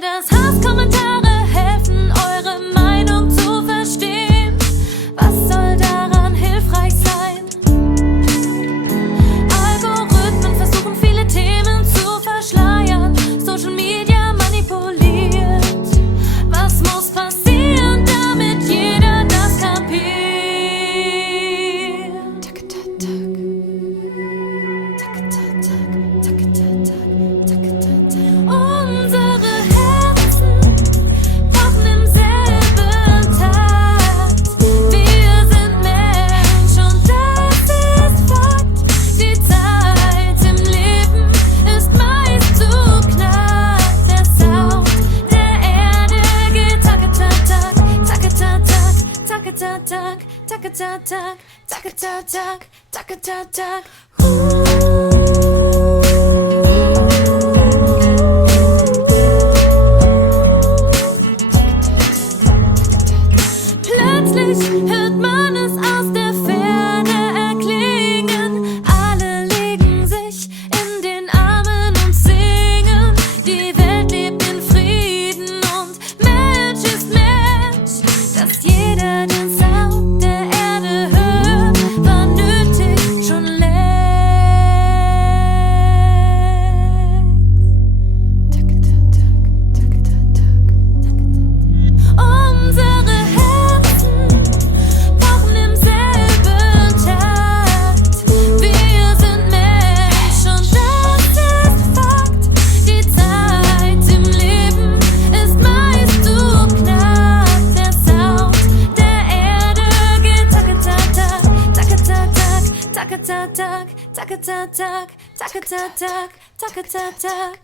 dass Hasskommentare helfen, eure Meinung zu verstehen. Was soll daran hilfreich sein? Algorithmen versuchen viele Themen zu verschleiern. Social Media manipuliert. Was muss passieren, damit jeder das kapiert? Tackatatack. Tackatatack. Tackatatack. Tackatatack. Unsere Herzen pochen im selben Takt. Wir sind Mensch und das ist Fakt. Die Zeit im Leben ist meist zu knapp. Der Sound der Erde geht tackatatack, tackatatack, tackatatack, tackatatack, tackatatack, tackatatack. Plötzlich hört man es aus der Ferne erklingen. Alle legen sich in den Armen und singen. Die Welt lebt in Frieden und Mensch ist Mensch. Dass jeder den Sound der Erde hört, war nötig schon längst. Tackatatack, tackatatack, tackatatack. Unsere Herzen pochen im selben Takt. Wir sind Mensch und das ist Fakt. Die Zeit im Leben ist meist zu knapp. Der Sound der Erde geht tackatatack, tackatatack, tackatatack, tackatatack, tackatatack, tackatatack.